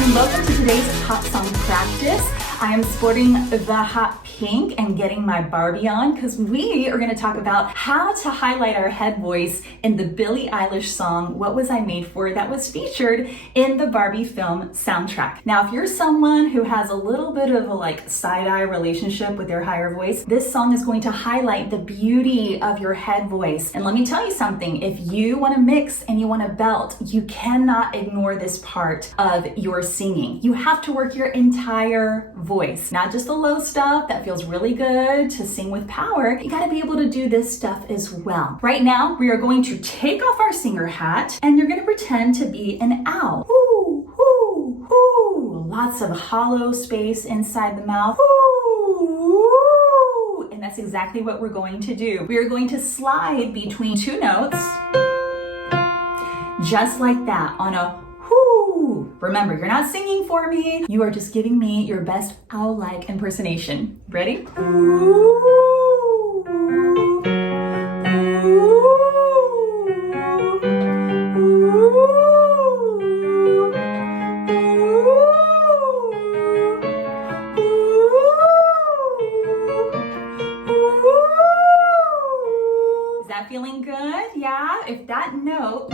and welcome to today's pop song practice. I am sporting the hot pink and getting my Barbie on because we are going to talk about how to highlight our head voice in the Billie Eilish song, What Was I Made For, that was featured in the Barbie film soundtrack. Now, if you're someone who has a little bit of a side-eye relationship with their higher voice, this song is going to highlight the beauty of your head voice. And let me tell you something, if you want to mix and you want to belt, you cannot ignore this part of your singing. You have to work your entire voice, not just the low stuff that feels really good to sing with power. You got to be able to do this stuff as well. Right now, we are going to take off our singer hat and you're going to pretend to be an owl. Ooh, ooh, ooh. Lots of hollow space inside the mouth. Ooh, and that's exactly what we're going to do. We are going to slide between two notes, just like that, on a whoo. Remember, you're not singing for me. You are just giving me your best owl-like impersonation. Ready? Ooh. Is that feeling good? Yeah? If that note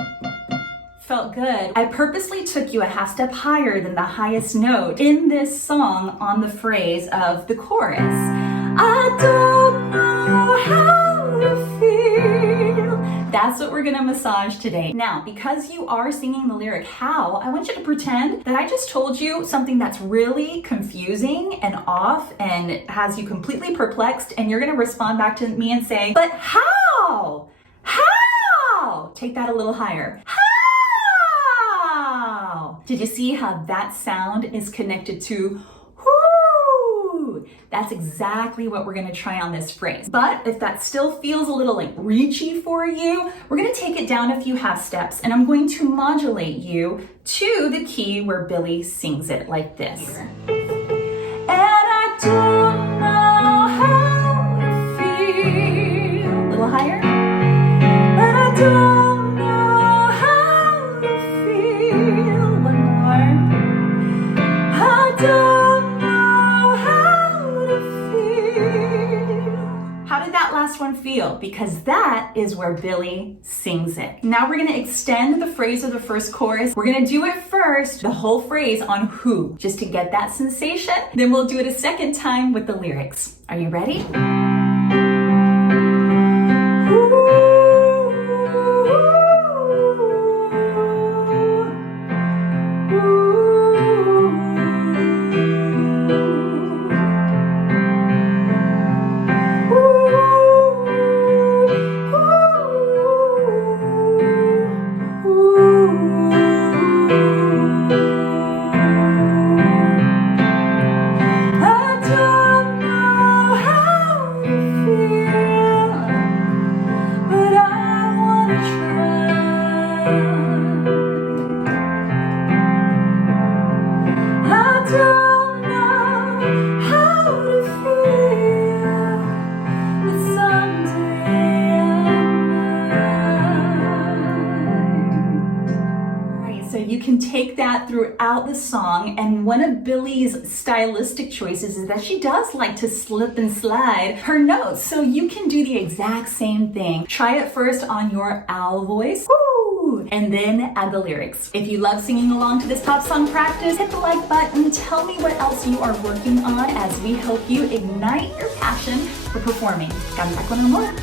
felt good, I purposely took you a half step higher than the highest note in this song on the phrase of the chorus. I don't know how to feel. That's what we're gonna massage today. Now, because you are singing the lyric how, I want you to pretend that I just told you something that's really confusing and off and has you completely perplexed, and you're gonna respond back to me and say, but how? How? Take that a little higher. How? Did you see how that sound is connected to whoo? That's exactly what we're gonna try on this phrase. But if that still feels a little reachy for you, we're gonna take it down a few half steps and I'm going to modulate you to the key where Billie sings it like this. And I don't know how to feel. A little higher. But I don't. Last one feel, because that is where Billie sings it. Now we're going to extend the phrase of the first chorus. We're going to do it first, the whole phrase on who, just to get that sensation. Then we'll do it a second time with the lyrics. Are you ready? You can take that throughout the song, and one of Billie's stylistic choices is that she does like to slip and slide her notes, so you can do the exact same thing. Try it first on your owl voice, woo, and then add the lyrics. If you love singing along to this pop song practice, hit the like button, tell me what else you are working on as we help you ignite your passion for performing. Canta con amor.